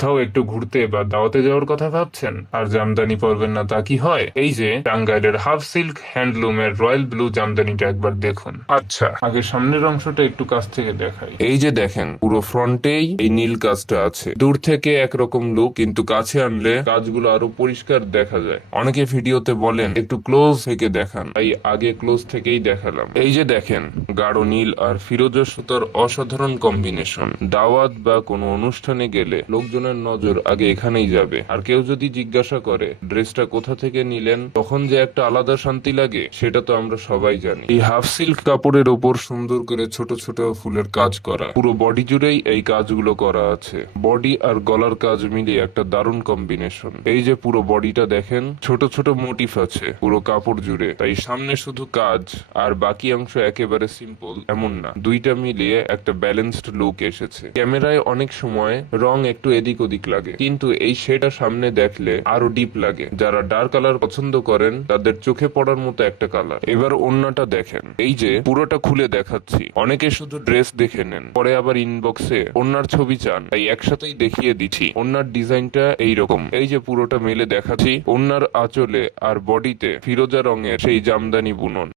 কোথাও একটু ঘুরতে বা দাওয়াতে যাওয়ার কথা ভাবছেন আর জামদানি পরবেন না তা কি হয়? এই যে টাঙ্গাইলের হাফ সিল্ক হ্যান্ডলুমের রয়্যাল ব্লু জামদানিটা একবার দেখুন। আচ্ছা, আগে সামনের অংশটা একটু কাছ থেকে দেখাই। এই যে দেখেন, পুরো ফ্রন্টেই এই নীল কাজটা আছে। দূর থেকে একরকম লুক, কিন্তু কাছে আনলে কাজগুলো আরো পরিষ্কার দেখা যায়। অনেকে ভিডিওতে বলেন একটু ক্লোজ থেকে দেখান, তাই আগে ক্লোজ থেকেই দেখালাম। এই যে দেখেন, গাঢ় নীল আর ফিরোজা সুতার অসাধারণ কম্বিনেশন। দাওয়াত বা কোনো অনুষ্ঠানে গেলে লোকজনের নজর আগে এখানেই যাবে। আর কেউ যদি জিজ্ঞাসা করে ড্রেসটা কোথা থেকে নিলেন, তখন যে একটা আলাদা শান্তি লাগে সেটা তো আমরা সবাই জানি। এই হাফ সিল্ক কাপড়ের ওপর সুন্দর করে ছোট ছোট ফুলের কাজ করা, পুরো বডি জুড়েই এই কাজগুলো করা আছে। বডি আর গলার কাজ মিলিয়ে একটা দারুণ কম্বিনেশন। এই যে পুরো বডিটা দেখেন, ছোট ছোট মোটিফ আছে পুরো কাপড় জুড়ে। তাই সামনে শুধু কাজ আর বাকি অংশ একেবারে সিম্পল এমন না, দুইটা মিলিয়ে একটা ব্যালেন্সড লুক এসেছে। ক্যামেরায় অনেক সময় রং একটু এদিক ওদিক লাগে, কিন্তু এই শেডটা সামনে দেখলে আরো ডিপ লাগে। যারা ডার্ক কালার পছন্দ করেন তাদের চোখে পড়ার মতো একটা কালার। এবার ওড়নাটা দেখেন, এই যে পুরোটা খুলে দেখাচ্ছি। অনেকে শুধু ড্রেস দেখে নেন, পরে আবার ইনবক্সে ওড়নার ছবি চান, তাই একসাথেই দেখিয়ে দিচ্ছি। ওড়নার ডিজাইনটা এইরকম। এই যে পুরোটা মেলে দেখাচ্ছি। ওড়নার আঁচলে আর বডিতে ফিরোজা রঙের সেই জামদানি বুনন।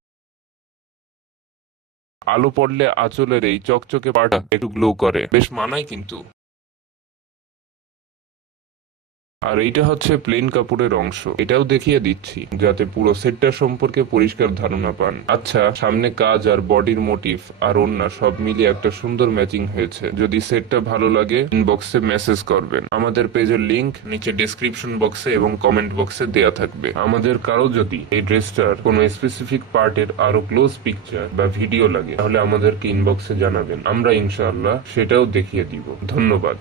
আলো পড়লে আঁচলের এই চকচকে পাটা একটু গ্লো করে, বেশ মানায় কিন্তু। আর এইটা হচ্ছে প্লেন কাপড়ের অংশ, এটাও দেখিয়ে দিচ্ছি যাতে পুরো সেটটা সম্পর্কে পরিষ্কার ধারণা পান। আচ্ছা, সামনে কাজ আর বডির মোটিভ আর ওড়না সব মিলিয়ে একটা সুন্দর ম্যাচিং হয়েছে। যদি সেটটা ভালো লাগে ইনবক্সে মেসেজ করবেন। আমাদের পেজের লিংক নিচে ডেসক্রিপশন বক্সে এবং কমেন্ট বক্সে দেয়া থাকবে। আমাদের কারো যদি এই ড্রেসটার কোনো স্পেসিফিক পার্টের আরো ক্লোজ পিকচার বা ভিডিও লাগে, তাহলে আমাদেরকে ইনবক্সে জানাবেন। আমরা ইনশাআল্লাহ সেটাও দেখিয়ে দিব। ধন্যবাদ।